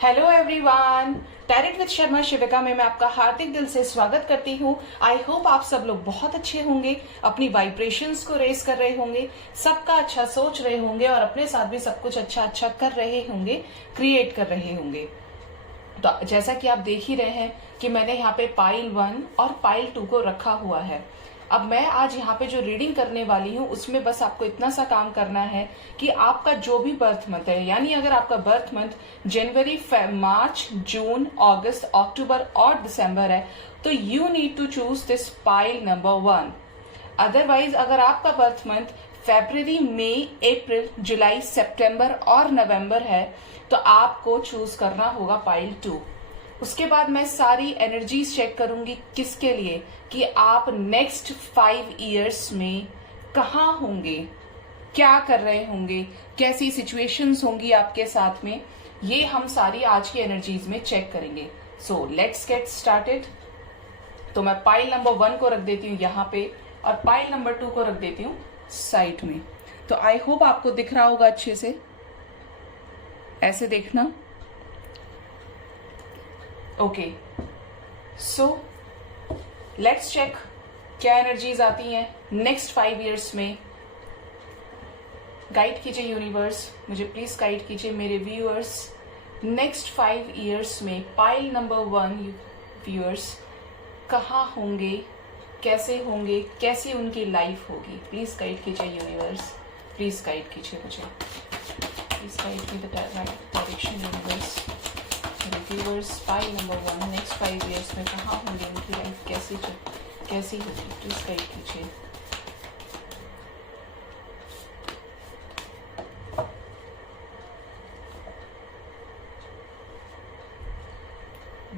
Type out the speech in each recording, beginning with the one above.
Hello everyone, direct with Sharma Shivika में मैं आपका हार्दिक दिल से स्वागत करती हूँ। आई होप आप सब लोग बहुत अच्छे होंगे, अपनी वाइब्रेशंस को रेस कर रहे होंगे, सबका अच्छा सोच रहे होंगे और अपने साथ भी सब कुछ अच्छा अच्छा कर रहे होंगे, क्रिएट कर रहे होंगे। तो जैसा कि आप देख ही रहे हैं कि मैंने यहाँ पे पाइल 1 और पाइल 2 को रखा हुआ है। अब मैं आज यहाँ पे जो रीडिंग करने वाली हूँ उसमें बस आपको इतना सा काम करना है कि आपका जो भी बर्थ मंथ है, यानी अगर आपका बर्थ मंथ जनवरी, मार्च, जून, अगस्त, अक्टूबर और दिसंबर है तो you need to choose this pile number 1। Otherwise अगर आपका बर्थ मंथ फरवरी, मई, अप्रैल, जुलाई, सितंबर और नवंबर है तो आपको चूज करना होगा पाइल 2। उसके बाद मैं सारी एनर्जीज चेक करूंगी किसके लिए, कि आप नेक्स्ट 5 इयर्स में कहाँ होंगे, क्या कर रहे होंगे, कैसी सिचुएशंस होंगी आपके साथ में, ये हम सारी आज की एनर्जीज में चेक करेंगे। So let's get started. तो मैं पाइल नंबर 1 को रख देती हूँ यहाँ पे और पाइल नंबर 2 को रख देती हूँ साइड में। तो आई होप आपको दिख रहा होगा अच्छे से, ऐसे देखना। ओके, सो लेट्स चेक क्या एनर्जीज आती हैं नेक्स्ट 5 इयर्स में। गाइड कीजिए यूनिवर्स, मुझे प्लीज गाइड कीजिए मेरे व्यूअर्स। नेक्स्ट 5 इयर्स में पाइल नंबर 1 व्यूअर्स कहाँ होंगे, कैसे होंगे, कैसी उनकी लाइफ होगी। प्लीज गाइड कीजिए यूनिवर्स, प्लीज गाइड कीजिए मुझे, please guide me the direction universe. Viewers pile number 1 next 5 years में कहाँ होंगे, उनकी लाइफ कैसी होगी, प्लीज गाइड कीजिए।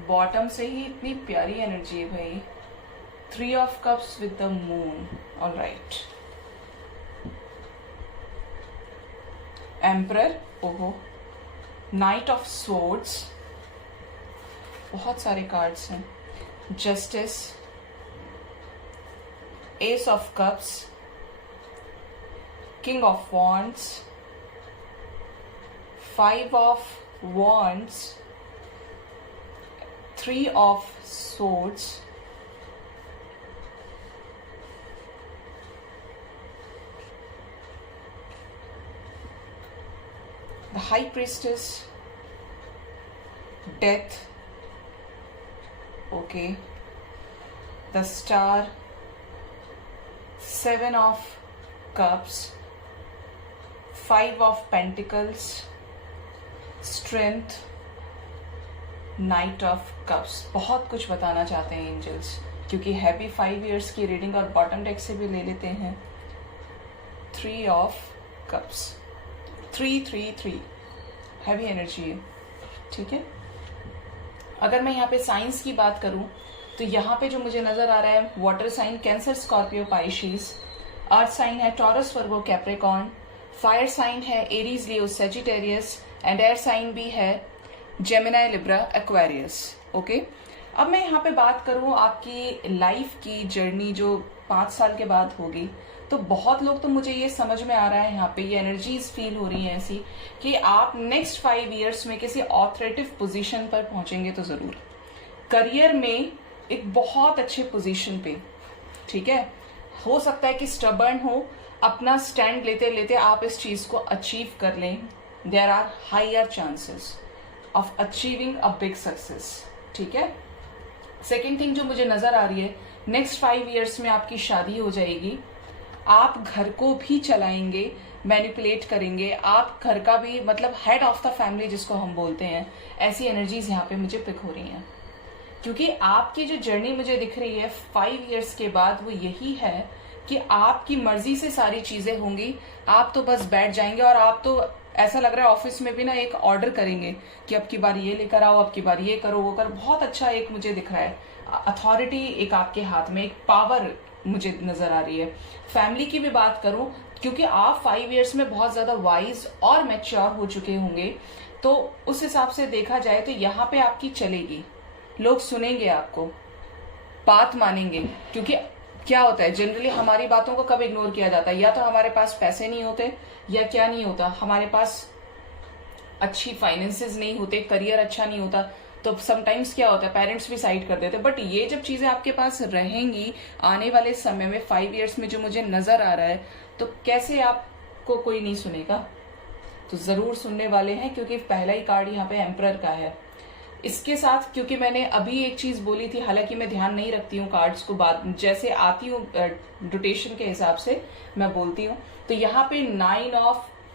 बॉटम से ही इतनी प्यारी एनर्जी है भाई। 3 of cups with the moon, all right. Emperor, ओहो, नाइट ऑफ स्वॉर्ड्स, बहुत सारे कार्ड्स हैं। Justice, S of cups, king of wands, 5 of wands, 3 of swords, the high priestess, death, okay, the star, 7 of cups, 5 of pentacles, strength, night of cups. बहुत कुछ बताना चाहते हैं angels, क्योंकि happy 5 years की रीडिंग और bottom deck से भी ले लेते हैं। 3 ऑफ कप्स, 3 हैवी एनर्जी है, ठीक है। अगर मैं यहाँ पे साइंस की बात करूं तो यहाँ पे जो मुझे नजर आ रहा है, water sign Cancer, Scorpio, Pisces, earth sign है Taurus, Virgo, Capricorn, fire sign है Aries, Leo, Sagittarius and air sign भी है जेमिनाई, लिब्रा, एक्वेरियस। ओके, अब मैं यहाँ पे बात करूँ आपकी लाइफ की जर्नी जो 5 साल के बाद होगी, तो बहुत लोग, तो मुझे ये समझ में आ रहा है, यहाँ पे ये एनर्जीज फील हो रही है ऐसी कि आप नेक्स्ट 5 इयर्स में किसी ऑथोरेटिव पोजीशन पर पहुंचेंगे तो जरूर। करियर में एक बहुत अच्छे पोजीशन पे, ठीक है। हो सकता है कि स्टबर्न हो, अपना स्टैंड लेते लेते आप इस चीज को अचीव कर लें। There are higher chances of achieving a big success, ठीक है। सेकेंड थिंग जो मुझे नजर आ रही है, नेक्स्ट 5 इयर्स में आपकी शादी हो जाएगी, आप घर को भी चलाएंगे, मैनिपुलेट करेंगे, आप घर का भी, मतलब हेड ऑफ द फैमिली जिसको हम बोलते हैं, ऐसी एनर्जीज यहाँ पे मुझे पिक हो रही हैं। क्योंकि आपकी जो जर्नी मुझे दिख रही है 5 इयर्स के बाद, वो यही है कि आपकी मर्जी से सारी चीजें होंगी। आप तो बस बैठ जाएंगे और आप तो ऐसा लग रहा है ऑफिस में भी ना एक ऑर्डर करेंगे कि अब की बार ये लेकर आओ, अब की बार ये करो, वो करो। बहुत अच्छा एक मुझे दिख रहा है, अथॉरिटी एक आपके हाथ में, एक पावर मुझे नजर आ रही है। फैमिली की भी बात करूं, क्योंकि आप 5 इयर्स में बहुत ज्यादा वाइज और मैच्योर हो चुके होंगे, तो उस हिसाब से देखा जाए तो यहाँ पे आपकी चलेगी, लोग सुनेंगे आपको, बात मानेंगे। क्योंकि क्या होता है, जनरली हमारी बातों को कब इग्नोर किया जाता है, या तो हमारे पास पैसे नहीं होते, या क्या नहीं होता, हमारे पास अच्छी फाइनेंसेस नहीं होते, करियर अच्छा नहीं होता, तो समटाइम्स क्या होता है पेरेंट्स भी साइड कर देते हैं। बट ये जब चीजें आपके पास रहेंगी आने वाले समय में 5 इयर्स में जो मुझे नजर आ रहा है, तो कैसे आपको कोई नहीं सुनेगा? तो जरूर सुनने वाले हैं, क्योंकि पहला ही कार्ड यहाँ पे एम्परर का है। इसके साथ क्योंकि मैंने अभी एक चीज बोली थी, हालांकि मैं ध्यान नहीं रखती हूँ कार्ड्स को, बाद जैसे आती हूँ रोटेशन के हिसाब से मैं बोलती हूँ। तो यहाँ पे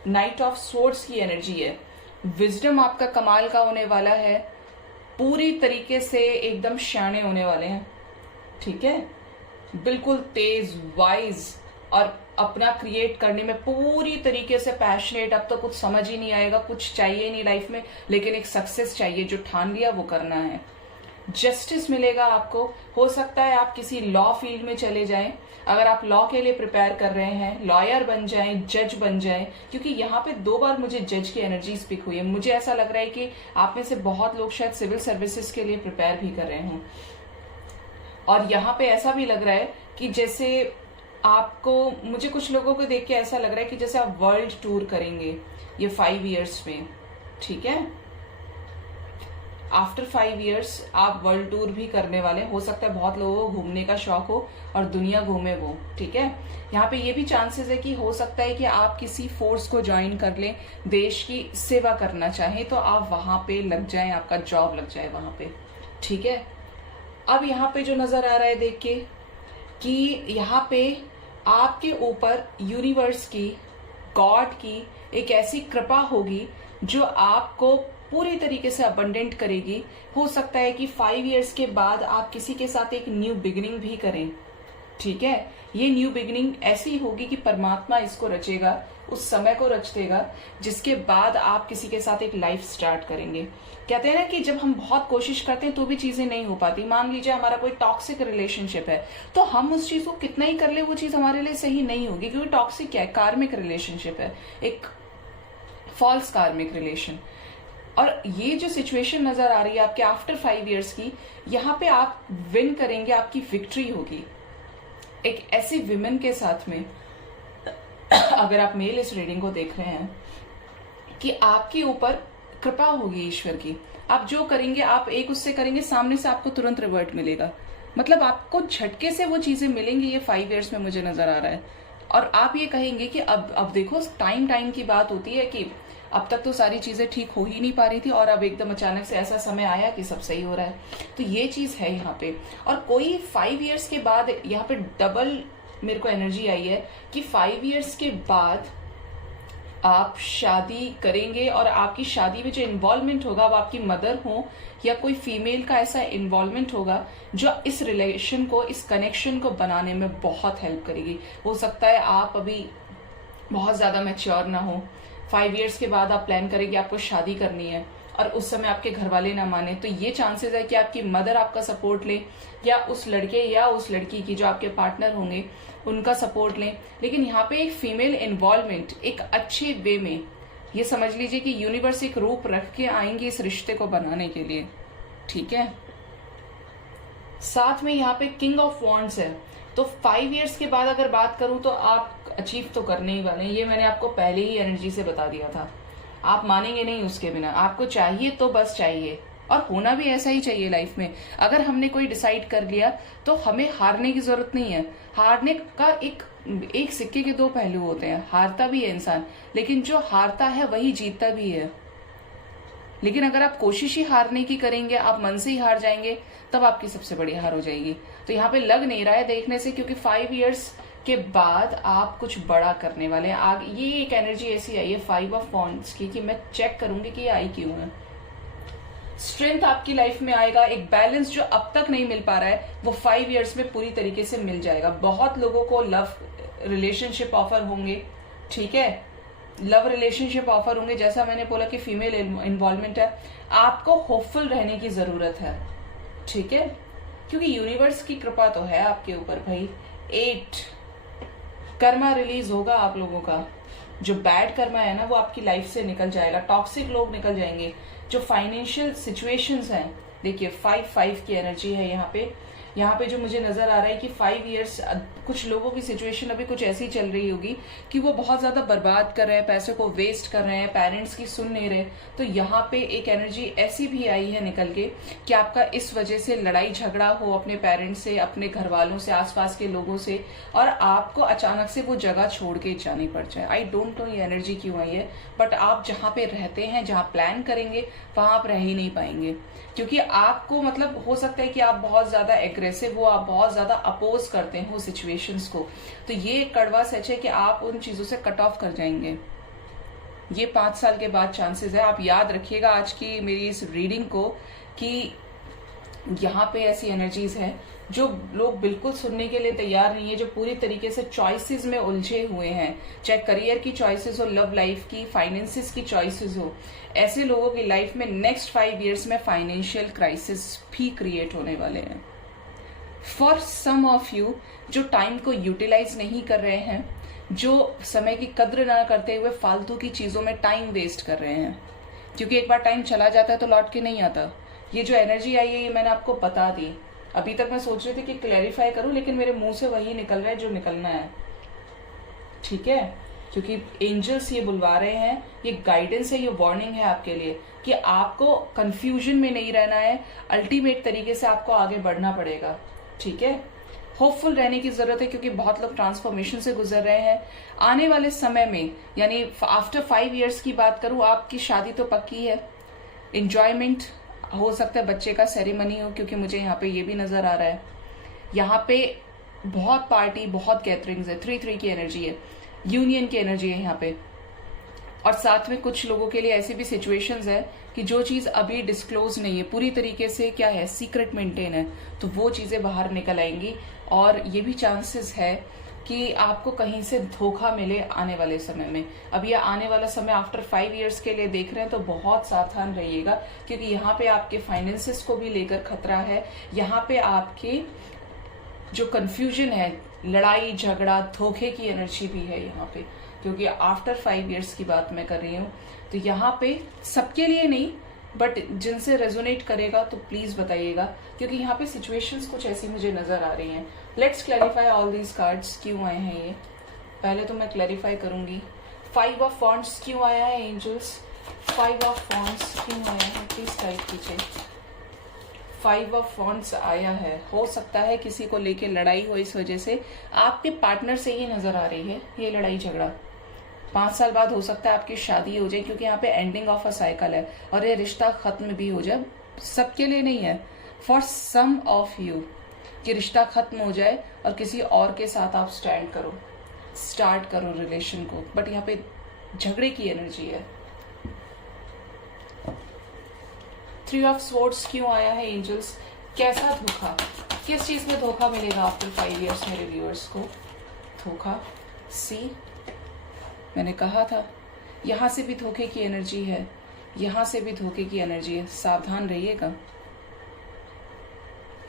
नाइट ऑफ सोर्ड्स की एनर्जी है। विजडम आपका कमाल का होने वाला है, पूरी तरीके से एकदम शाने होने वाले हैं, ठीक है, बिल्कुल तेज, वाइज, और अपना क्रिएट करने में पूरी तरीके से पैशनेट। अब तो कुछ समझ ही नहीं आएगा, कुछ चाहिए नहीं लाइफ में, लेकिन एक सक्सेस चाहिए, जो ठान लिया वो करना है। जस्टिस मिलेगा आपको। हो सकता है आप किसी लॉ फील्ड में चले जाएं, अगर आप लॉ के लिए प्रिपेयर कर रहे हैं, लॉयर बन जाएं, जज बन जाएं, क्योंकि यहाँ पे 2 बार मुझे जज की एनर्जी स्पीक हुई है। मुझे ऐसा लग रहा है कि आप में से बहुत लोग शायद सिविल सर्विसेज के लिए प्रिपेयर भी कर रहे हों, और यहाँ पे ऐसा भी लग रहा है कि जैसे आपको, मुझे कुछ लोगों को देख के ऐसा लग रहा है कि जैसे आप वर्ल्ड टूर करेंगे ये 5 इयर्स में, ठीक है। आफ्टर 5 इयर्स आप वर्ल्ड टूर भी करने वाले। हो सकता है बहुत लोगों को घूमने का शौक हो और दुनिया घूमे वो, ठीक है। यहाँ पे ये भी चांसेस है कि हो सकता है कि आप किसी फोर्स को ज्वाइन कर लें, देश की सेवा करना चाहें तो आप वहां पे लग जाएं, आपका जॉब लग जाए वहां पे, ठीक है। अब यहाँ पे जो नजर आ रहा है देख के कि यहाँ पे आपके ऊपर यूनिवर्स की, गॉड की एक ऐसी कृपा होगी जो आपको पूरी तरीके से अबंडेंट करेगी। हो सकता है कि 5 इयर्स के बाद आप किसी के साथ एक न्यू बिगिनिंग भी करें, ठीक है। ये न्यू बिगिनिंग ऐसी होगी कि परमात्मा इसको रचेगा, उस समय को रच देगा, जिसके बाद आप किसी के साथ एक लाइफ स्टार्ट करेंगे। कहते हैं ना कि जब हम बहुत कोशिश करते हैं तो भी चीजें नहीं हो पाती। मान लीजिए हमारा कोई टॉक्सिक रिलेशनशिप है, तो हम उस चीज को कितना ही कर ले वो चीज हमारे लिए सही नहीं होगी, क्योंकि टॉक्सिक क्या है, कार्मिक रिलेशनशिप है, एक फॉल्स कार्मिक रिलेशन। और ये जो सिचुएशन नजर आ रही है आपके आफ्टर 5 इयर्स की, यहाँ पे आप विन करेंगे, आपकी विक्ट्री होगी एक ऐसी विमेन के साथ में। अगर आप मेल इस रीडिंग को देख रहे हैं कि आपके ऊपर कृपा होगी ईश्वर की, आप जो करेंगे, आप एक उससे करेंगे, सामने से आपको तुरंत रिवर्ट मिलेगा। मतलब आपको झटके से वो चीजें मिलेंगी। ये 5 इयर्स में मुझे नजर आ रहा है। और आप ये कहेंगे कि अब देखो, टाइम की बात होती है कि अब तक तो सारी चीजें ठीक हो ही नहीं पा रही थी और अब एकदम अचानक से ऐसा समय आया कि सब सही हो रहा है। तो ये चीज है यहाँ पे। और कोई 5 इयर्स के बाद यहाँ पे डबल मेरे को एनर्जी आई है कि 5 इयर्स के बाद आप शादी करेंगे, और आपकी शादी में जो इन्वॉल्वमेंट होगा, अब आपकी मदर हो या कोई फीमेल का ऐसा इन्वॉल्वमेंट होगा जो इस रिलेशन को, इस कनेक्शन को बनाने में बहुत हेल्प करेगी। हो सकता है आप अभी बहुत ज्यादा मैच्योर ना हो, 5 इयर्स के बाद आप प्लान करेंगे आपको शादी करनी है, और उस समय आपके घर वाले ना माने, तो ये चांसेस है कि आपकी मदर आपका सपोर्ट ले, या उस लड़के या उस लड़की की जो आपके पार्टनर होंगे उनका सपोर्ट लें। लेकिन यहाँ पे एक फीमेल इन्वॉल्वमेंट एक अच्छे वे में, ये समझ लीजिए कि यूनिवर्स एक रूप रख के आएंगे इस रिश्ते को बनाने के लिए, ठीक है। साथ में यहाँ पे किंग ऑफ वॉन्ड्स है। तो 5 इयर्स के बाद अगर बात करूं तो आप अचीव तो करने ही वाले हैं। ये मैंने आपको पहले ही एनर्जी से बता दिया था, आप मानेंगे नहीं उसके बिना। आपको चाहिए तो बस चाहिए, और होना भी ऐसा ही चाहिए लाइफ में। अगर हमने कोई डिसाइड कर लिया तो हमें हारने की जरूरत नहीं है। हारने का एक सिक्के के 2 पहलू होते हैं, हारता भी है इंसान, लेकिन जो हारता है वही जीतता भी है। लेकिन अगर आप कोशिश ही हारने की करेंगे, आप मन से ही हार जाएंगे, तब आपकी सबसे बड़ी हार हो जाएगी। तो यहाँ पे लग नहीं रहा है देखने से, क्योंकि 5 इयर्स के बाद आप कुछ बड़ा करने वाले हैं। आगे ये एक एनर्जी ऐसी आई है 5 ऑफ वॉन्ड्स की कि मैं चेक करूंगी कि ये आई क्यों है। स्ट्रेंथ आपकी लाइफ में आएगा, एक बैलेंस जो अब तक नहीं मिल पा रहा है वो 5 इयर्स में पूरी तरीके से मिल जाएगा। बहुत लोगों को लव रिलेशनशिप ऑफर होंगे, ठीक है, लव रिलेशनशिप ऑफर होंगे। जैसा मैंने बोला कि फीमेल इन्वॉल्वमेंट है, आपको होपफुल रहने की जरूरत है, ठीक है, क्योंकि यूनिवर्स की कृपा तो है आपके ऊपर भाई। 8 कर्मा रिलीज होगा आप लोगों का। जो बैड कर्मा है ना वो आपकी लाइफ से निकल जाएगा, टॉक्सिक लोग निकल जाएंगे। जो फाइनेंशियल सिचुएशंस हैं, देखिए 5 की एनर्जी है यहाँ पे। यहाँ पे जो मुझे नजर आ रहा है कि 5 इयर्स, कुछ लोगों की सिचुएशन अभी कुछ ऐसी चल रही होगी कि वो बहुत ज्यादा बर्बाद कर रहे हैं, पैसे को वेस्ट कर रहे हैं, पेरेंट्स की सुन नहीं रहे। तो यहाँ पे एक एनर्जी ऐसी भी आई है निकल के कि आपका इस वजह से लड़ाई झगड़ा हो अपने पेरेंट्स से, अपने घर वालों से, आसपास के लोगों से, और आपको अचानक से वो जगह छोड़ के जानी पड़ जाए। आई डोंट नो ये एनर्जी क्यों आई है, बट आप जहाँ पे रहते हैं, जहाँ प्लान करेंगे, वहां आप रह ही नहीं पाएंगे। क्योंकि आपको मतलब हो सकता है कि आप बहुत ज्यादा एग्रेसिव हो, आप बहुत ज्यादा अपोज करते हो सिचुएशंस को। तो ये कड़वा सच है कि आप उन चीजों से कट ऑफ कर जाएंगे। ये 5 साल के बाद चांसेस है। आप याद रखिएगा आज की मेरी इस रीडिंग को कि यहाँ पे ऐसी एनर्जीज हैं जो लोग बिल्कुल सुनने के लिए तैयार नहीं है, जो पूरी तरीके से चॉइसेस में उलझे हुए हैं, चाहे करियर की चॉइसेस हो, लव लाइफ की, फाइनेंसिस की चॉइसेस हो। ऐसे लोगों की लाइफ में नेक्स्ट 5 इयर्स में फाइनेंशियल क्राइसिस भी क्रिएट होने वाले हैं। फॉर सम ऑफ यू जो टाइम को यूटिलाइज नहीं कर रहे हैं, जो समय की कद्र ना करते हुए फालतू की चीजों में टाइम वेस्ट कर रहे हैं, क्योंकि एक बार टाइम चला जाता है तो लौट के नहीं आता। ये जो एनर्जी आई है ये मैंने आपको बता दी। अभी तक मैं सोच रही थी कि क्लैरिफाई करूं, लेकिन मेरे मुंह से वही निकल रहा है जो निकलना है, ठीक है? क्योंकि एंजल्स ये बुलवा रहे हैं, ये गाइडेंस है, ये वार्निंग है आपके लिए कि आपको कंफ्यूजन में नहीं रहना है, अल्टीमेट तरीके से आपको आगे बढ़ना पड़ेगा, ठीक है? होपफुल रहने की जरूरत है, क्योंकि बहुत लोग ट्रांसफॉर्मेशन से गुजर रहे हैं। आने वाले समय में, यानी आफ्टर 5 इयर्स की बात करूं, आपकी शादी तो पक्की है। एंजॉयमेंट हो सकता है, बच्चे का सेरेमनी हो, क्योंकि मुझे यहाँ पे ये भी नजर आ रहा है। यहाँ पे बहुत पार्टी, बहुत गैदरिंग्स है, 3-3 की एनर्जी है, यूनियन की एनर्जी है यहाँ पे। और साथ में कुछ लोगों के लिए ऐसी भी सिचुएशंस है कि जो चीज अभी डिस्क्लोज नहीं है, पूरी तरीके से क्या है, सीक्रेट मेंटेन है, तो वो चीजें बाहर निकल आएंगी। और ये भी चांसेस है कि आपको कहीं से धोखा मिले आने वाले समय में। अब ये आने वाला समय आफ्टर 5 इयर्स के लिए देख रहे हैं तो बहुत सावधान रहिएगा, क्योंकि यहाँ पे आपके फाइनेंसेस को भी लेकर खतरा है। यहाँ पे आपके जो कंफ्यूजन है, लड़ाई झगड़ा, धोखे की एनर्जी भी है यहाँ पे, क्योंकि आफ्टर 5 इयर्स की बात मैं कर रही हूँ। तो यहाँ पे सबके लिए नहीं, बट जिनसे रेजोनेट करेगा तो प्लीज बताइएगा, क्योंकि यहाँ पे सिचुएशंस कुछ ऐसी मुझे नजर आ रही हैं। Let's clarify all these cards, क्यों आए हैं ये। पहले तो मैं क्लैरिफाई करूंगी 5 ऑफ वॉन्ड्स क्यों आया है एंजल्स, 5 ऑफ वॉन्ड्स क्यों आया है, प्लीज टाइप कीजिए। 5 ऑफ वॉन्ड्स आया है, हो सकता है किसी को लेके लड़ाई हो, इस वजह से आपके पार्टनर से ही नजर आ रही है ये लड़ाई झगड़ा। 5 साल बाद हो सकता है आपकी शादी हो जाए, क्योंकि यहाँ पे एंडिंग ऑफ अ साइकिल है, और ये रिश्ता खत्म भी हो जाए। सबके लिए नहीं है, फॉर सम ऑफ यू कि रिश्ता खत्म हो जाए और किसी और के साथ आप स्टार्ट करो रिलेशन को, बट यहाँ पे झगड़े की एनर्जी है। 3 ऑफ स्वॉर्ड्स क्यों आया है एंजल्स, कैसा धोखा, किस चीज में धोखा मिलेगा आफ्टर 5 इयर्स मेरे व्यूअर्स को। धोखा, सी मैंने कहा था, यहां से भी धोखे की एनर्जी है, यहां से भी धोखे की एनर्जी है, सावधान रहिएगा।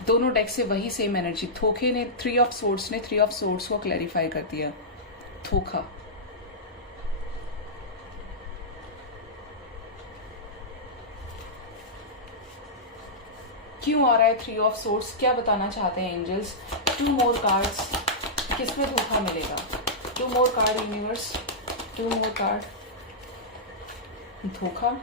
दोनों डेक से वही सेम एनर्जी, धोखे ने 3 ऑफ सोर्ड्स ने 3 ऑफ सोर्ड्स को क्लैरिफाई कर दिया। धोखा, क्यों आ रहा है 3 ऑफ सोर्ड्स, क्या बताना चाहते हैं एंजल्स। 2 मोर कार्ड्स, किसमें धोखा मिलेगा। 2 मोर कार्ड यूनिवर्स, 2 मोर कार्ड। धोखा,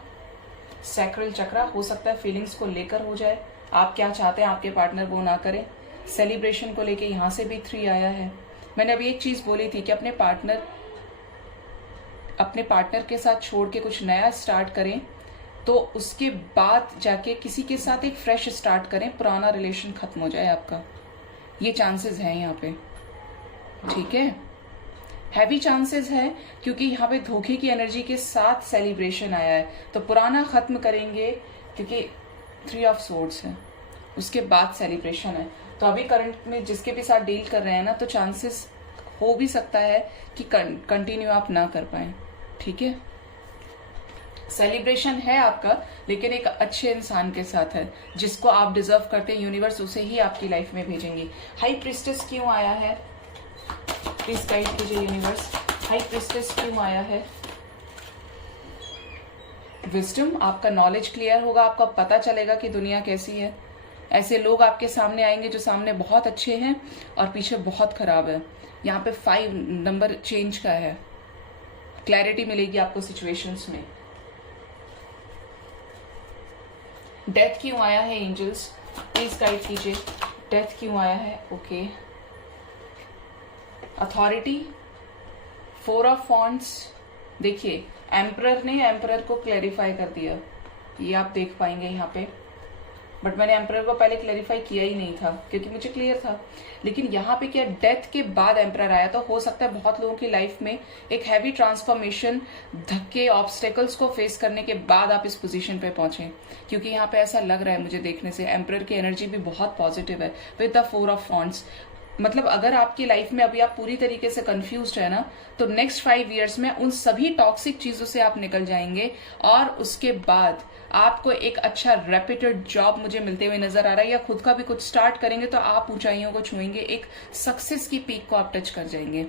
सैक्रल चक्रा, हो सकता है फीलिंग्स को लेकर हो जाए, आप क्या चाहते हैं आपके पार्टनर वो ना करे। सेलिब्रेशन को लेके यहां से भी 3 आया है। मैंने अभी एक चीज बोली थी कि अपने पार्टनर के साथ छोड़ के कुछ नया स्टार्ट करें, तो उसके बाद जाके किसी के साथ एक फ्रेश स्टार्ट करें, पुराना रिलेशन खत्म हो जाए आपका। ये चांसेस हैं यहाँ पे, ठीक है, हैवी चांसेस है, क्योंकि यहाँ पे धोखे की एनर्जी के साथ सेलिब्रेशन आया है, तो पुराना खत्म करेंगे, क्योंकि 3 ऑफ सोर्ड्स है, उसके बाद सेलिब्रेशन है। तो अभी करंट में जिसके भी साथ डील कर रहे हैं ना, तो चांसेस हो भी सकता है कि कंटिन्यू आप ना कर पाए, ठीक है। सेलिब्रेशन है आपका, लेकिन एक अच्छे इंसान के साथ है, जिसको आप डिजर्व करते हैं, यूनिवर्स उसे ही आपकी लाइफ में भेजेंगी। हाई प्रिस्टेस क्यों आया है, प्लीज गाइड कीजिए यूनिवर्स। हाई प्रिस्टेस क्यों आया है। विजडम, आपका नॉलेज क्लियर होगा, आपको पता चलेगा कि दुनिया कैसी है। ऐसे लोग आपके सामने आएंगे जो सामने बहुत अच्छे हैं और पीछे बहुत खराब है। यहाँ पे 5 नंबर चेंज का है। क्लैरिटी मिलेगी आपको सिचुएशंस में। डेथ क्यों आया है एंजल्स, प्लीज गाइड कीजिए। डेथ क्यों आया है? Okay, authority, 4 of wands. देखिए एम्परर ने एम्परर को क्लैरिफाई कर दिया, ये आप देख पाएंगे यहाँ पे, बट मैंने एम्परर को पहले क्लैरिफाई किया ही नहीं था क्योंकि मुझे क्लियर था। लेकिन यहाँ पे क्या, डेथ के बाद एम्परर आया, तो हो सकता है बहुत लोगों की लाइफ में एक हैवी ट्रांसफॉर्मेशन, धक्के, ऑब्स्टेकल्स को फेस करने के बाद आप इस पोजीशन पे पहुंचे। क्योंकि यहाँ पे ऐसा लग रहा है मुझे देखने से, एम्परर की एनर्जी भी बहुत पॉजिटिव है विद द 4 ऑफ वॉन्ड्स। मतलब अगर आपकी लाइफ में अभी आप पूरी तरीके से कंफ्यूज्ड है ना, तो नेक्स्ट 5 इयर्स में उन सभी टॉक्सिक चीजों से आप निकल जाएंगे और उसके बाद आपको एक अच्छा रेप्यूटेड जॉब मुझे मिलते हुए नजर आ रहा है, या खुद का भी कुछ स्टार्ट करेंगे तो आप ऊंचाइयों को छुएंगे, एक सक्सेस की पीक को आप टच कर जाएंगे।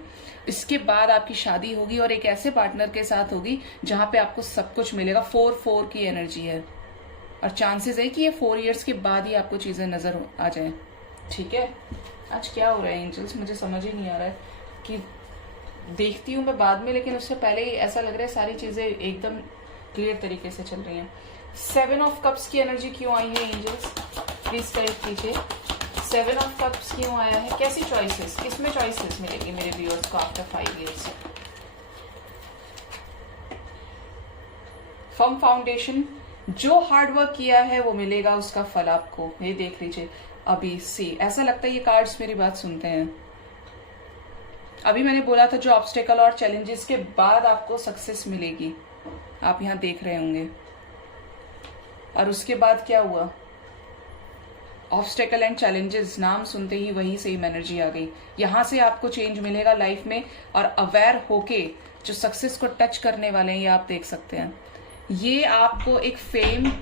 इसके बाद आपकी शादी होगी और एक ऐसे पार्टनर के साथ होगी जहां पे आपको सब कुछ मिलेगा। 4 की एनर्जी है और चांसेस है कि ये 4 इयर्स के बाद ही आपको चीजें नजर आ जाए। ठीक है, आज क्या हो रहा है एंजल्स, मुझे समझ ही नहीं आ रहा है कि देखती हूँ मैं बाद में, लेकिन उससे पहले ही ऐसा लग रहा है सारी चीजें एकदम क्लियर तरीके से चल रही हैं। 7 ऑफ कप्स की एनर्जी क्यों आई है एंजल्स, प्लीज गाइड कीजिए। 7 ऑफ कप्स क्यों आया है? कैसी चॉइसेस, किसमें चॉइसेस मिलेगी मेरे व्यूअर्स को आफ्टर 5 इयर्स? फर्म फाउंडेशन, जो हार्ड वर्क किया है वो मिलेगा उसका फल आपको। ये देख लीजिए अभी से ऐसा लगता है ये कार्ड्स मेरी बात सुनते हैं। अभी मैंने बोला था जो ऑब्स्टेकल और चैलेंजेस के बाद आपको सक्सेस मिलेगी, आप यहां देख रहे होंगे। और उसके बाद क्या हुआ, ऑब्स्टेकल एंड चैलेंजेस नाम सुनते ही वही सेम एनर्जी आ गई। यहां से आपको चेंज मिलेगा लाइफ में, और अवेयर होके जो सक्सेस को टच करने वाले हैं ये आप देख सकते हैं। ये आपको एक फेम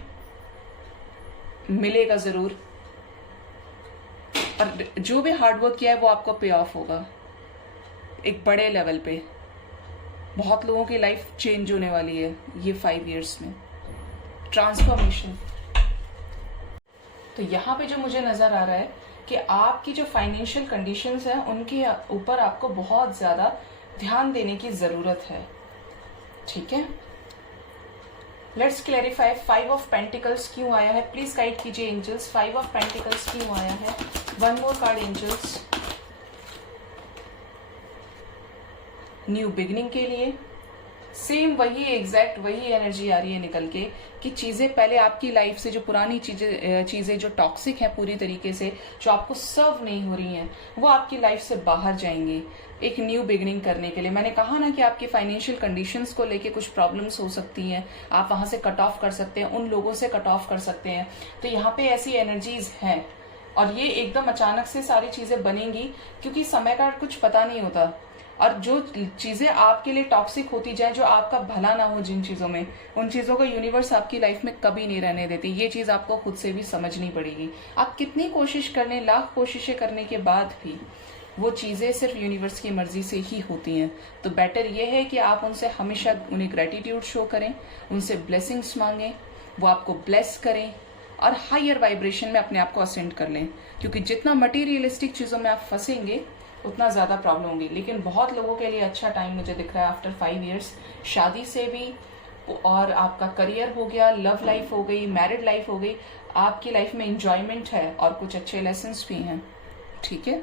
मिलेगा जरूर, और जो भी हार्डवर्क किया है वो आपको पे ऑफ होगा एक बड़े लेवल पे। बहुत लोगों की लाइफ चेंज होने वाली है ये 5 इयर्स में, ट्रांसफॉर्मेशन। तो यहाँ पे जो मुझे नजर आ रहा है कि आपकी जो फाइनेंशियल कंडीशंस हैं उनके ऊपर आपको बहुत ज्यादा ध्यान देने की जरूरत है। ठीक है, लेट्स क्लैरिफाई। 5 ऑफ पेंटिकल्स क्यों आया है, प्लीज गाइड कीजिए एंजल्स। 5 ऑफ पेंटिकल्स क्यों आया है? 1 मोर कार्ड एंजल्स। न्यू बिगिनिंग के लिए सेम वही एग्जैक्ट वही एनर्जी आ रही है निकल के कि चीजें पहले आपकी लाइफ से, जो पुरानी चीजें जो टॉक्सिक है पूरी तरीके से, जो आपको सर्व नहीं हो रही हैं, वो आपकी लाइफ से बाहर जाएंगी एक न्यू बिगिनिंग करने के लिए। मैंने कहा ना कि आपकी फाइनेंशियल कंडीशंस को लेके कुछ प्रॉब्लम्स हो सकती हैं, आप वहां से कट ऑफ कर सकते हैं, उन लोगों से कट ऑफ कर सकते हैं। तो यहाँ पे ऐसी एनर्जीज हैं और ये एकदम अचानक से सारी चीजें बनेंगी क्योंकि समय का कुछ पता नहीं होता। और जो चीजें आपके लिए टॉक्सिक होती जाए, जो आपका भला ना हो जिन चीजों में, उन चीजों को यूनिवर्स आपकी लाइफ में कभी नहीं रहने देती। ये चीज आपको खुद से भी समझनी पड़ेगी। आप कितनी कोशिश कर लें, लाख कोशिशें करने के बाद भी वो चीजें सिर्फ यूनिवर्स की मर्जी से ही होती हैं। तो बेटर ये है कि आप उनसे हमेशा उन्हें ग्रेटिट्यूड शो करें, उनसे ब्लेसिंग्स मांगें, वो आपको ब्लेस करें और हायर वाइब्रेशन में अपने आप को असेंड कर लें। क्योंकि जितना मटीरियलिस्टिक चीजों में आप फंसेंगे उतना ज्यादा प्रॉब्लम होगी। लेकिन बहुत लोगों के लिए अच्छा टाइम मुझे दिख रहा है आफ्टर 5 इयर्स, शादी से भी, और आपका करियर हो गया, लव लाइफ हो गई, मैरिड लाइफ हो गई, आपकी लाइफ में एंजॉयमेंट है और कुछ अच्छे लेसन्स भी हैं। ठीक है,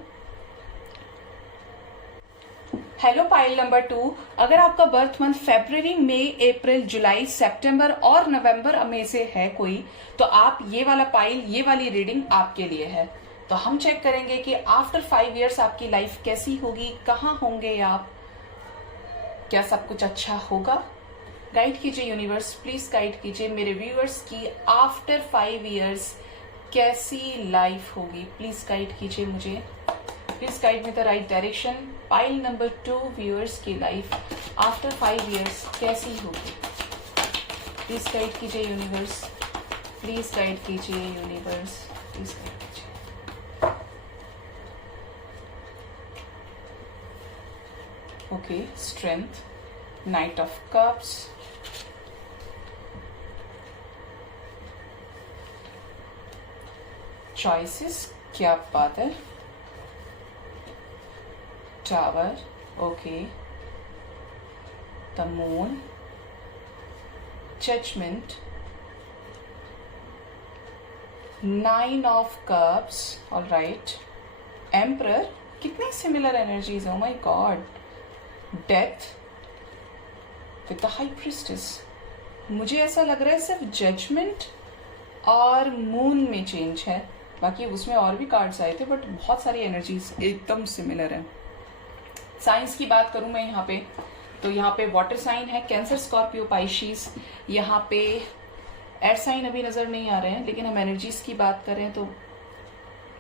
हेलो पाइल नंबर 2, अगर आपका बर्थ मंथ फेब्रुवरी, मई, अप्रैल, जुलाई, सितंबर और नवंबर में से है कोई, तो आप ये वाला पाइल, ये वाली रीडिंग आपके लिए है। तो हम चेक करेंगे कि आफ्टर 5 इयर्स आपकी लाइफ कैसी होगी, कहाँ होंगे आप, क्या सब कुछ अच्छा होगा। गाइड कीजिए यूनिवर्स, प्लीज गाइड कीजिए मेरे व्यूअर्स की आफ्टर 5 इयर्स कैसी लाइफ होगी। प्लीज गाइड कीजिए मुझे, please guide me the right direction. Pile number 2 viewers की लाइफ आफ्टर 5 इयर्स कैसी होगी, प्लीज गाइड कीजिए यूनिवर्स, प्लीज गाइड कीजिए यूनिवर्स, प्लीज गाइड कीजिए। Okay, strength, knight of cups, choices, क्या बात है। Tower, okay. The moon, judgement, 9 of cups, alright. Emperor, कितनी similar energies, oh my God. Death with the high priestess. मुझे ऐसा लग रहा है सिर्फ जजमेंट और मून में चेंज है, बाकी उसमें और भी कार्ड्स आए थे, बट बहुत सारी एनर्जीज एकदम सिमिलर है। साइंस की बात करूं मैं यहाँ पे, तो यहाँ पे वाटर साइन है, कैंसर, स्कॉर्पियो, पाइशीज। यहाँ पे एयर साइन अभी नजर नहीं आ रहे हैं, लेकिन हम एनर्जीज की बात करें तो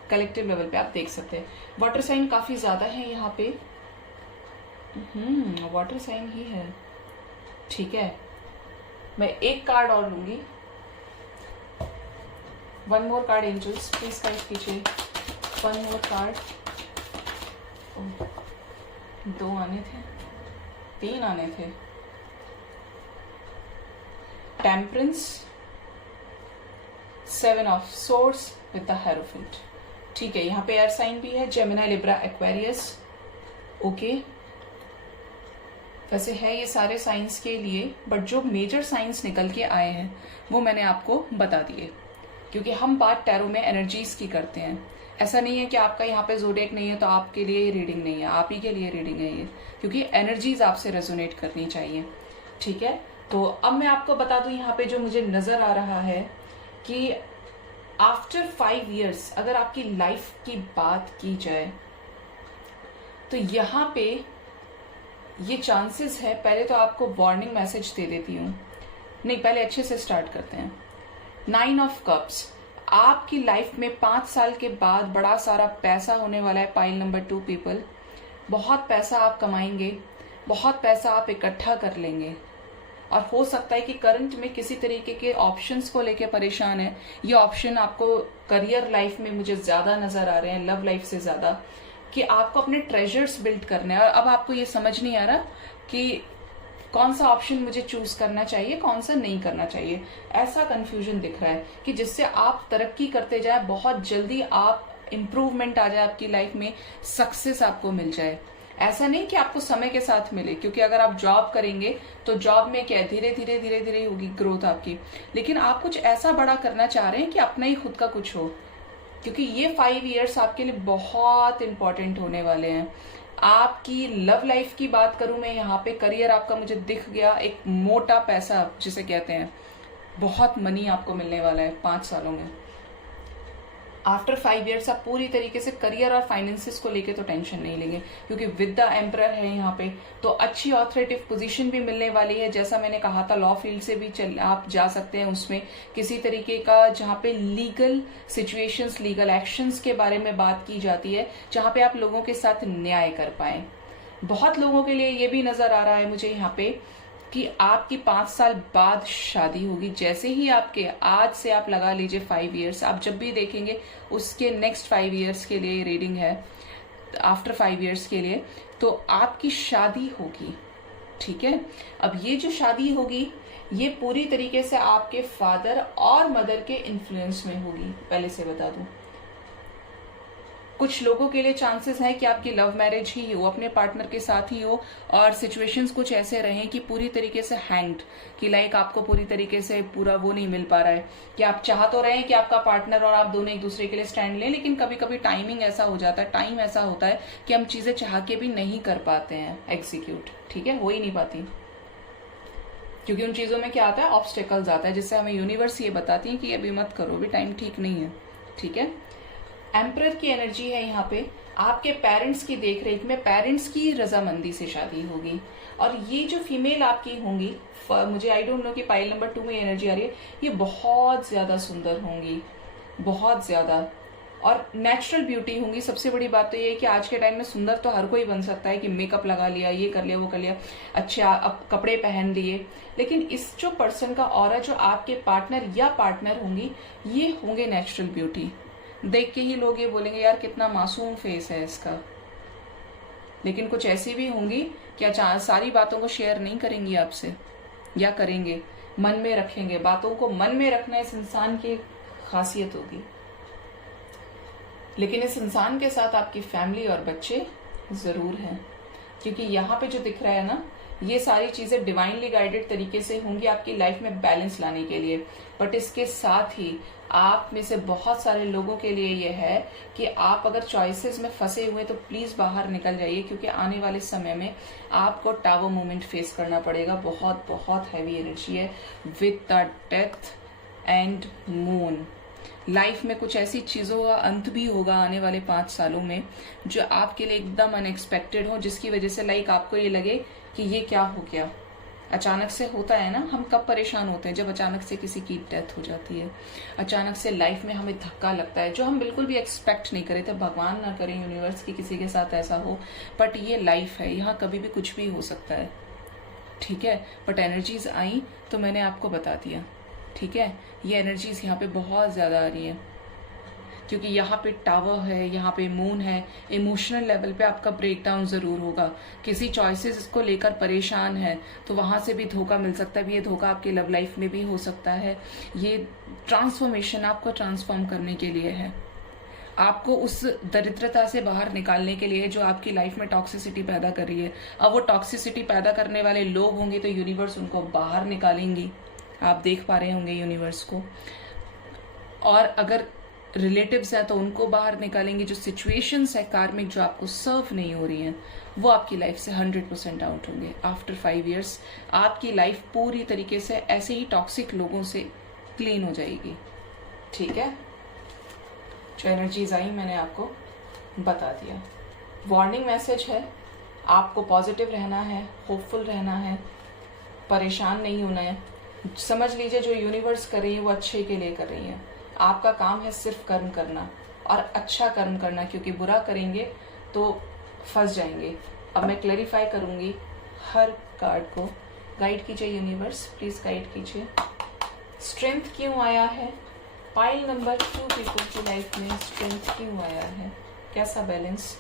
कलेक्टिव लेवल पे आप देख सकते हैं वाटर साइन काफी ज्यादा है यहाँ पे। वाटर साइन ही है, ठीक है। मैं एक कार्ड और लूंगी, one more card angels please guide कीजिए, वन मोर कार्ड। 2 आने थे, 3 आने थे। Temperance, 7 of swords with the hierophant, ठीक है। यहाँ पे एयर साइन भी है, जेमिनी, लिब्रा, एक्वेरियस, ओके। वैसे है ये सारे साइंस के लिए, बट जो मेजर साइंस निकल के आए हैं वो मैंने आपको बता दिए, क्योंकि हम बात टैरो में एनर्जीज की करते हैं। ऐसा नहीं है कि आपका यहाँ पे जोडिएक नहीं है तो आपके लिए ये रीडिंग नहीं है, आप ही के लिए रीडिंग है ये, क्योंकि एनर्जीज आपसे रेजोनेट करनी चाहिए, ठीक है। तो अब मैं आपको बता दूं यहाँ पे जो मुझे नजर आ रहा है कि आफ्टर 5 years अगर आपकी लाइफ की बात की जाए तो यहाँ पे ये चांसेस है। पहले तो आपको वार्निंग मैसेज दे देती हूँ, नहीं पहले अच्छे से स्टार्ट करते हैं। 9 ऑफ कप्स, आपकी लाइफ में 5 साल के बाद बड़ा सारा पैसा होने वाला है। पाइल नंबर 2 पीपल, बहुत पैसा आप कमाएंगे, बहुत पैसा आप इकट्ठा कर लेंगे, और हो सकता है कि करंट में किसी तरीके के ऑप्शंस को लेके परेशान है। ये ऑप्शन आपको करियर लाइफ में मुझे ज्यादा नजर आ रहे हैं, लव लाइफ से ज्यादा, कि आपको अपने ट्रेजर्स बिल्ड करने हैं, और अब आपको ये समझ नहीं आ रहा कि कौन सा ऑप्शन मुझे चूज करना चाहिए, कौन सा नहीं करना चाहिए। ऐसा कंफ्यूजन दिख रहा है कि जिससे आप तरक्की करते जाए, बहुत जल्दी आप इंप्रूवमेंट आ जाए आपकी लाइफ में, सक्सेस आपको मिल जाए। ऐसा नहीं कि आपको समय के साथ मिले, क्योंकि अगर आप जॉब करेंगे तो जॉब में क्या है, धीरे धीरे धीरे धीरे होगी ग्रोथ आपकी, लेकिन आप कुछ ऐसा बड़ा करना चाह रहे हैं कि अपना ही खुद का कुछ हो, क्योंकि ये 5 years आपके लिए बहुत इंपॉर्टेंट होने वाले हैं। आपकी लव लाइफ की बात करूं मैं यहाँ पे, करियर आपका मुझे दिख गया, एक मोटा पैसा जिसे कहते हैं, बहुत मनी आपको मिलने वाला है 5 सालों में। आफ्टर 5 years आप पूरी तरीके से करियर और फाइनेंसिस को लेके तो टेंशन नहीं लेंगे, क्योंकि विद द एम्परर है यहाँ पे, तो अच्छी ऑथोरेटिव पोजीशन भी मिलने वाली है। जैसा मैंने कहा था, लॉ फील्ड से भी आप जा सकते हैं, उसमें किसी तरीके का जहाँ पे लीगल सिचुएशंस, लीगल एक्शंस के बारे में बात की जाती है, जहाँ पे आप लोगों के साथ न्याय कर पाए। बहुत लोगों के लिए ये भी नजर आ रहा है मुझे यहाँ पे कि आपकी 5 साल बाद शादी होगी। जैसे ही आपके, आज से आप लगा लीजिए 5 years, आप जब भी देखेंगे उसके नेक्स्ट 5 years के लिए रीडिंग है, आफ्टर 5 years के लिए, तो आपकी शादी होगी, ठीक है। अब ये जो शादी होगी ये पूरी तरीके से आपके फादर और मदर के इन्फ्लुएंस में होगी, पहले से बता दूं। कुछ लोगों के लिए चांसेस हैं कि आपकी लव मैरिज ही हो, अपने पार्टनर के साथ ही हो, और सिचुएशंस कुछ ऐसे रहें कि पूरी तरीके से हैंग्ड, कि लाइक आपको पूरी तरीके से पूरा वो नहीं मिल पा रहा है, कि आप चाह तो रहे हैं कि आपका पार्टनर और आप दोनों एक दूसरे के लिए स्टैंड लें, लेकिन कभी कभी टाइमिंग ऐसा हो जाता है, टाइम ऐसा होता है कि हम चीजें चाह के भी नहीं कर पाते हैं एग्जीक्यूट, ठीक है, हो ही नहीं पाती, क्योंकि उन चीजों में क्या आता है, ऑब्स्टेकल्स आता है, जिससे हमें यूनिवर्स ये बताती है कि अभी मत करो, अभी टाइम ठीक नहीं है, ठीक है। एम्परर की एनर्जी है यहाँ पे, आपके पेरेंट्स की देखरेख में पेरेंट्स की रजामंदी से शादी होगी, और ये जो फीमेल आपकी होंगी, मुझे आई डोंट नो कि पाइल नंबर 2 में एनर्जी आ रही है, ये बहुत ज्यादा सुंदर होंगी, बहुत ज्यादा, और नेचुरल ब्यूटी होंगी। सबसे बड़ी बात तो ये है कि आज के टाइम में सुंदर तो हर कोई बन सकता है, कि मेकअप लगा लिया, ये कर लिया, वो कर लिया, अच्छे अब कपड़े पहन लिए, लेकिन इस जो पर्सन का ऑरा, जो आपके पार्टनर या पार्टनर होंगी, ये होंगे नेचुरल ब्यूटी। देख के ही लोग ये बोलेंगे यार कितना मासूम फेस है इसका, लेकिन कुछ ऐसी भी होंगी क्या सारी बातों को शेयर नहीं करेंगी आपसे, या करेंगे, मन में रखेंगे, बातों को मन में रखना इस इंसान की खासियत होगी, लेकिन इस इंसान के साथ आपकी फैमिली और बच्चे जरूर हैं, क्योंकि यहाँ पे जो दिख रहा है ना, ये सारी चीजें डिवाइनली गाइडेड तरीके से होंगी आपकी लाइफ में बैलेंस लाने के लिए। बट इसके साथ ही आप में से बहुत सारे लोगों के लिए ये है कि आप अगर चॉइसेस में फंसे हुए तो प्लीज बाहर निकल जाइए, क्योंकि आने वाले समय में आपको टावर मूवमेंट फेस करना पड़ेगा। बहुत बहुत हैवी एनर्जी है with the death and moon. Life में कुछ ऐसी चीजों का अंत भी होगा आने वाले 5 सालों में जो आपके लिए एकदम अनएक्सपेक्टेड हो, जिसकी वजह से लाइक आपको ये लगे कि ये क्या हो गया। अचानक से होता है ना, हम कब परेशान होते हैं? जब अचानक से किसी की डेथ हो जाती है, अचानक से लाइफ में हमें धक्का लगता है जो हम बिल्कुल भी एक्सपेक्ट नहीं करे थे। भगवान ना करे यूनिवर्स की किसी के साथ ऐसा हो, बट ये लाइफ है, यहाँ कभी भी कुछ भी हो सकता है, ठीक है। बट एनर्जीज आई तो मैंने आपको बता दिया, ठीक है। ये एनर्जीज यहाँ पे बहुत ज्यादा आ रही है, क्योंकि यहाँ पे टावर है, यहाँ पे मून है। इमोशनल लेवल पे आपका ब्रेकडाउन जरूर होगा। किसी चॉइसेस को लेकर परेशान है तो वहां से भी धोखा मिल सकता है। ये धोखा आपकी लव लाइफ में भी हो सकता है। ये ट्रांसफॉर्मेशन आपको ट्रांसफॉर्म करने के लिए है, आपको उस दरिद्रता से बाहर निकालने के लिए जो आपकी लाइफ में टॉक्सिसिटी पैदा कर रही है। अब वो टॉक्सिसिटी पैदा करने वाले लोग होंगे तो यूनिवर्स उनको बाहर निकालेंगी। आप देख पा रहे होंगे यूनिवर्स को। और अगर रिलेटिव्स है तो उनको बाहर निकालेंगे। जो सिचुएशंस है कार्मिक जो आपको सर्व नहीं हो रही हैं, वो आपकी लाइफ से 100% आउट होंगे। आफ्टर 5 years आपकी लाइफ पूरी तरीके से ऐसे ही टॉक्सिक लोगों से क्लीन हो जाएगी, ठीक है। जो एनर्जीज आई मैंने आपको बता दिया। वार्निंग मैसेज है, आपको पॉजिटिव रहना है, होपफुल रहना है, परेशान नहीं होना है। समझ लीजिए जो यूनिवर्स कर रही है वो अच्छे के लिए कर रही है। आपका काम है सिर्फ कर्म करना और अच्छा कर्म करना, क्योंकि बुरा करेंगे तो फंस जाएंगे। अब मैं क्लैरिफाई करूंगी हर कार्ड को। गाइड कीजिए यूनिवर्स, प्लीज गाइड कीजिए। स्ट्रेंथ क्यों आया है? पाइल नंबर 2 पीपल की लाइफ में स्ट्रेंथ क्यों आया है? कैसा balance?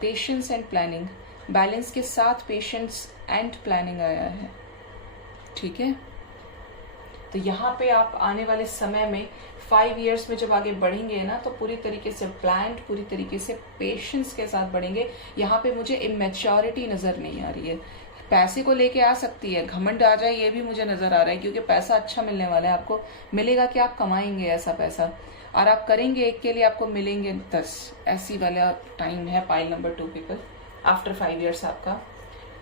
Patience and planning. Balance के साथ पेशेंस एंड प्लानिंग आया है, ठीक है। तो यहाँ पे आप आने वाले समय में 5 years में जब आगे बढ़ेंगे ना, तो पूरी तरीके से प्लान्ड, पूरी तरीके से पेशेंस के साथ बढ़ेंगे। यहाँ पे मुझे इमेच्योरिटी नजर नहीं आ रही है। पैसे को लेके आ सकती है, घमंड आ जाए ये भी मुझे नजर आ रहा है, क्योंकि पैसा अच्छा मिलने वाला है। आपको मिलेगा कि आप कमाएंगे ऐसा पैसा, और आप करेंगे एक के लिए आपको मिलेंगे 10, ऐसी वाला टाइम है। Pile number 2 people after 5 years आपका।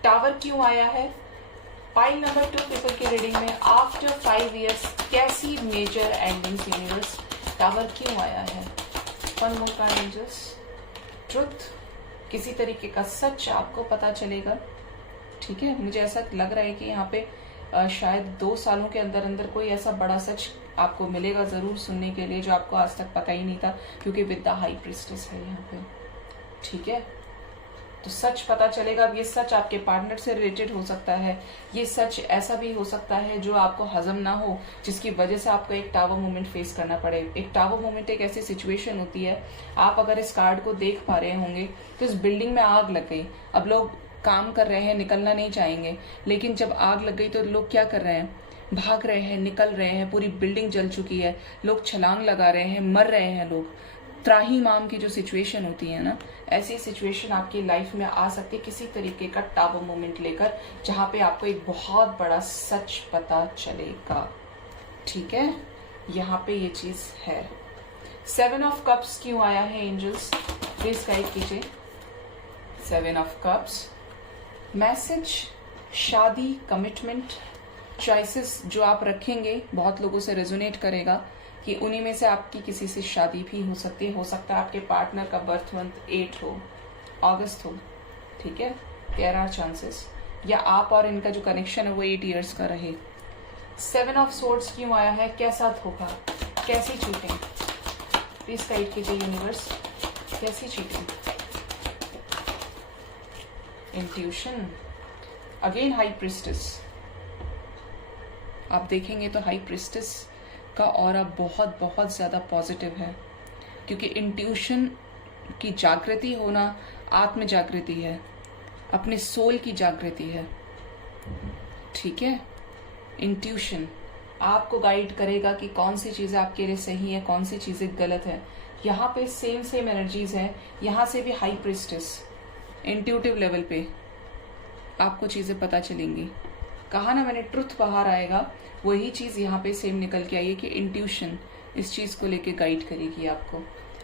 टावर क्यों आया है? पाइल नंबर 2 पीपल की रीडिंग में आफ्टर 5 years कैसी मेजर एंडिंग्स यूनिवर्स? टावर क्यों आया है? One more card angels. Truth, किसी तरीके का सच आपको पता चलेगा, ठीक है। मुझे ऐसा लग रहा है कि यहाँ पे शायद 2 सालों के अंदर अंदर कोई ऐसा बड़ा सच आपको मिलेगा जरूर सुनने के लिए, जो आपको आज तक पता ही नहीं था, क्योंकि विद द हाई प्रीस्टेस है यहाँ पे, ठीक है। तो सच पता चलेगा। अब ये सच आपके पार्टनर से रिलेटेड हो सकता है, ये सच ऐसा भी हो सकता है जो आपको हजम ना हो, जिसकी वजह से आपको एक टावर मोमेंट फेस करना पड़े। एक टावर मोमेंट एक ऐसी सिचुएशन होती है, आप अगर इस कार्ड को देख पा रहे होंगे तो इस बिल्डिंग में आग लग गई। अब लोग काम कर रहे हैं, निकलना नहीं चाहेंगे, लेकिन जब आग लग गई तो लोग क्या कर रहे हैं? भाग रहे हैं, निकल रहे हैं। पूरी बिल्डिंग जल चुकी है, लोग छलांग लगा रहे हैं, मर रहे हैं लोग। त्राही माम की जो सिचुएशन होती है ना, ऐसी सिचुएशन आपकी लाइफ में आ सकती है किसी तरीके का टावर मोमेंट लेकर, जहां पे आपको एक बहुत बड़ा सच पता चलेगा, ठीक है। यहाँ पे ये चीज है। 7 of Cups क्यों आया है एंजल्स? प्लीज गाइड कीजिए। 7 of Cups मैसेज, शादी, कमिटमेंट, चॉइसेस जो आप रखेंगे बहुत लोगों से रेजोनेट करेगा कि उन्हीं में से आपकी किसी से शादी भी हो सकती है। हो सकता है आपके पार्टनर का बर्थ मंथ 8 हो, अगस्त हो, ठीक है। देयर आर चांसेस, या आप और इनका जो कनेक्शन है वो 8 years का रहे। 7 of Swords क्यों आया है? कैसा धोखा, कैसी चीटिंग? प्लीज गाइड कीजिए यूनिवर्स, कैसी cheating? Intuition, again high priestess. आप देखेंगे तो हाई प्रिस्टेस का ऑरा बहुत बहुत ज्यादा पॉजिटिव है, क्योंकि इंट्यूशन की जागृति होना आत्म जागृति है, अपने सोल की जागृति है, ठीक है। इंट्यूशन, आपको गाइड करेगा कि कौन सी चीजें आपके लिए सही है, कौन सी चीजें गलत है। यहाँ पे सेम एनर्जीज है, यहाँ से भी हाई प्रिस्टेस, इंट्यूटिव लेवल पे आपको चीजें पता चलेंगी। कहा ना मैंने, ट्रुथ बाहर आएगा, वही चीज यहाँ पे सेम निकल के आई है कि इंट्यूशन इस चीज को लेके गाइड करेगी आपको।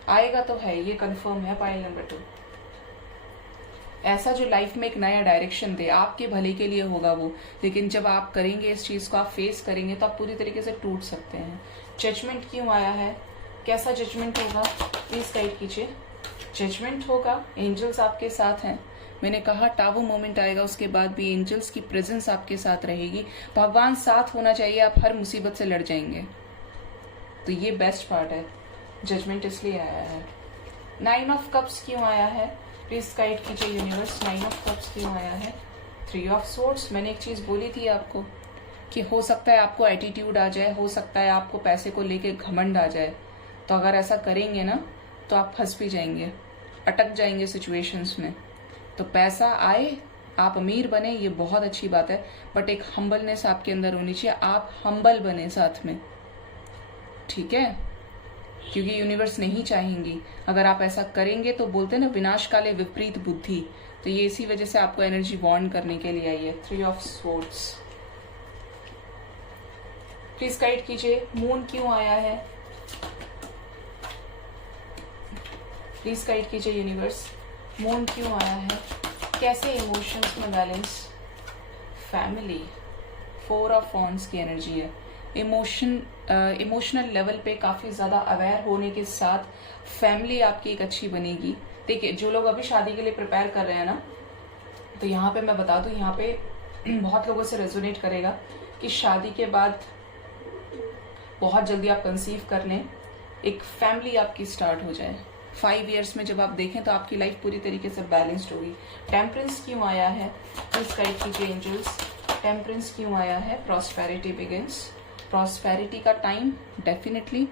आएगा तो है, ये कंफर्म है पाइल नंबर 2। ऐसा जो लाइफ में एक नया डायरेक्शन दे, आपके भले के लिए होगा वो, लेकिन जब आप करेंगे इस चीज को, आप फेस करेंगे, तो आप पूरी तरीके से टूट सकते हैं। जजमेंट क्यों आया है, कैसा जजमेंट होगा, प्लीज गाइड कीजिए। जजमेंट होगा, एंजल्स आपके साथ हैं। मैंने कहा टावो मोमेंट आएगा, उसके बाद भी एंजल्स की प्रेजेंस आपके साथ रहेगी। भगवान साथ होना चाहिए, आप हर मुसीबत से लड़ जाएंगे। तो ये बेस्ट पार्ट है। जजमेंट इसलिए आया है। 9 ऑफ कप्स क्यों आया है, प्लीज गाइड कीजिए यूनिवर्स। 9 ऑफ कप्स क्यों आया है। 3 ऑफ सोर्ड्स, मैंने एक चीज बोली थी आपको कि हो सकता है आपको एटीट्यूड आ जाए, हो सकता है आपको पैसे को लेके घमंड आ जाए। तो अगर ऐसा करेंगे ना तो आप फंस भी जाएंगे, अटक जाएंगे सिचुएशंस में। तो पैसा आए, आप अमीर बने, ये बहुत अच्छी बात है, बट एक हम्बलनेस आपके अंदर होनी चाहिए। आप हम्बल बने साथ में, ठीक है, क्योंकि यूनिवर्स नहीं चाहेंगी। अगर आप ऐसा करेंगे तो बोलते हैं ना, विनाश काले विपरीत बुद्धि। तो ये इसी वजह से आपको एनर्जी वॉर्न करने के लिए आई है। 3 ऑफ स्वॉर्ड्स, प्लीज गाइड कीजिए। मून क्यों आया है, प्लीज गाइड कीजिए यूनिवर्स। मून क्यों आया है, कैसे इमोशंस में बैलेंस। फैमिली, 4 ऑफ वॉन्ड्स की एनर्जी है। इमोशनल लेवल पे काफी ज्यादा अवेयर होने के साथ फैमिली आपकी एक अच्छी बनेगी। देखिए, जो लोग अभी शादी के लिए प्रिपेयर कर रहे हैं ना, तो यहाँ पे मैं बता दूं, यहाँ पे बहुत लोगों से रेजोनेट करेगा कि शादी के बाद बहुत जल्दी आप कंसीव कर लें, एक फैमिली आपकी स्टार्ट हो जाए। 5 इयर्स में जब आप देखें तो आपकी लाइफ पूरी तरीके से बैलेंस्ड होगी। टेम्परेंस क्यों आया है, प्लीज गाइड कीजिए एंजल्स। टेम्परेंस क्यों आया है। प्रॉस्पेरिटी बिगिंस, प्रॉस्पेरिटी का टाइम डेफिनेटली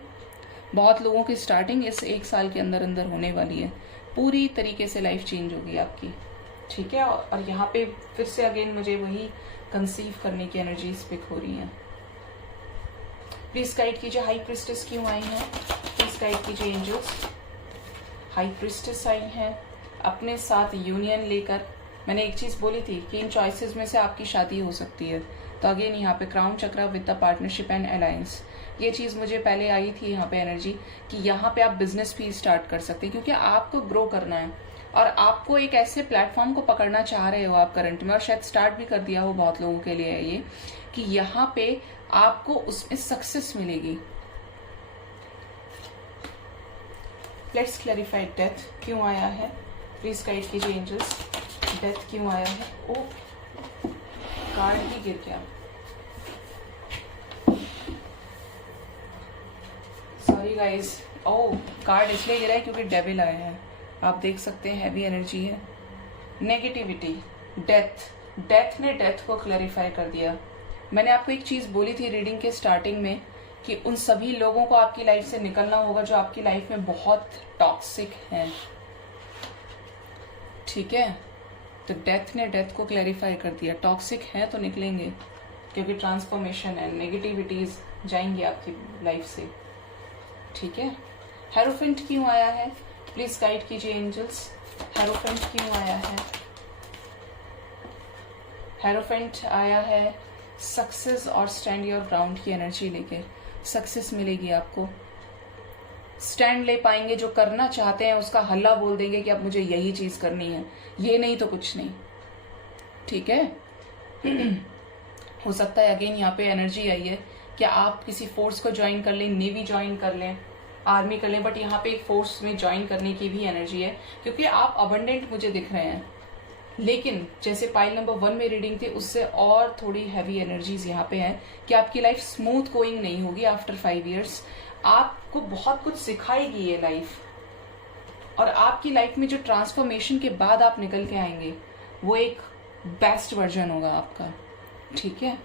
बहुत लोगों की स्टार्टिंग इस 1 साल के अंदर अंदर होने वाली है। पूरी तरीके से लाइफ चेंज होगी आपकी, ठीक है। और यहाँ पे फिर से अगेन मुझे वही कंसीव करने की एनर्जीज पिक हो रही है। प्लीज गाइड कीजिए। हाई प्रिस्टेस क्यों आई है, प्लीज गाइड कीजिए एंजल्स। हाई प्रिस्टेस आई है, अपने साथ यूनियन लेकर। मैंने एक चीज बोली थी कि इन चॉइसेस में से आपकी शादी हो सकती है। तो अगेन यहाँ पे crown chakra with the partnership and alliance, ये चीज मुझे पहले आई थी यहाँ पे एनर्जी कि यहाँ पे आप बिजनेस भी स्टार्ट कर सकते हैं, क्योंकि आपको ग्रो करना है और आपको एक ऐसे प्लेटफॉर्म को पकड़ना चाह रहे हो आप करंट में, और शायद स्टार्ट भी कर दिया हो बहुत लोगों के लिए ये, कि यहाँ पे आपको उसमें सक्सेस मिलेगी। Let's clarify. डेथ क्यों आया है, प्लीज गाइड कीजिए एंजल्स। डेथ क्यों आया है। ओ, कार्ड ही गिर गया, सॉरी गाइज। ओ, कार्ड इसलिए गिरा है क्योंकि डेविल आया है, आप देख सकते हैं, हैवी एनर्जी है। नेगेटिविटी, डेथ, डेथ ने डेथ को क्लैरिफाई कर दिया। मैंने आपको एक चीज बोली थी रीडिंग के स्टार्टिंग में कि उन सभी लोगों को आपकी लाइफ से निकलना होगा जो आपकी लाइफ में बहुत टॉक्सिक हैं, ठीक है। तो डेथ ने डेथ को क्लैरिफाई कर दिया, टॉक्सिक है तो निकलेंगे, क्योंकि ट्रांसफॉर्मेशन है, नेगेटिविटीज जाएंगी आपकी लाइफ से, ठीक है। हेरोफेंट क्यों आया है, प्लीज गाइड कीजिए एंजल्स। हेरोफेंट क्यों आया है। हेरोफेंट आया है सक्सेस और स्टैंड योर ग्राउंड की एनर्जी लेके। सक्सेस मिलेगी आपको, स्टैंड ले पाएंगे, जो करना चाहते हैं उसका हल्ला बोल देंगे कि अब मुझे यही चीज करनी है, ये नहीं तो कुछ नहीं, ठीक है। हो सकता है अगेन यहाँ पे एनर्जी आई है कि आप किसी फोर्स को ज्वाइन कर लें, नेवी ज्वाइन कर लें, आर्मी कर लें, बट यहाँ पे एक फोर्स में ज्वाइन करने की भी एनर्जी है, क्योंकि आप अबंडेंट मुझे दिख रहे हैं। लेकिन जैसे पाइल नंबर 1 में रीडिंग थी, उससे और थोड़ी हैवी एनर्जीज यहाँ पे है कि आपकी लाइफ स्मूथ गोइंग नहीं होगी आफ्टर 5 इयर्स। आपको बहुत कुछ सिखाएगी ये लाइफ, और आपकी लाइफ में जो ट्रांसफॉर्मेशन के बाद आप निकल के आएंगे वो एक बेस्ट वर्जन होगा आपका, ठीक है।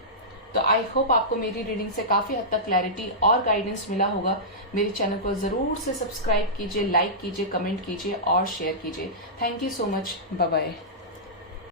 तो आई होप आपको मेरी रीडिंग से काफी हद तक क्लैरिटी और गाइडेंस मिला होगा। मेरे चैनल को जरूर से सब्सक्राइब कीजिए, लाइक कीजिए, कमेंट कीजिए और शेयर कीजिए। Thank you so much, bye bye.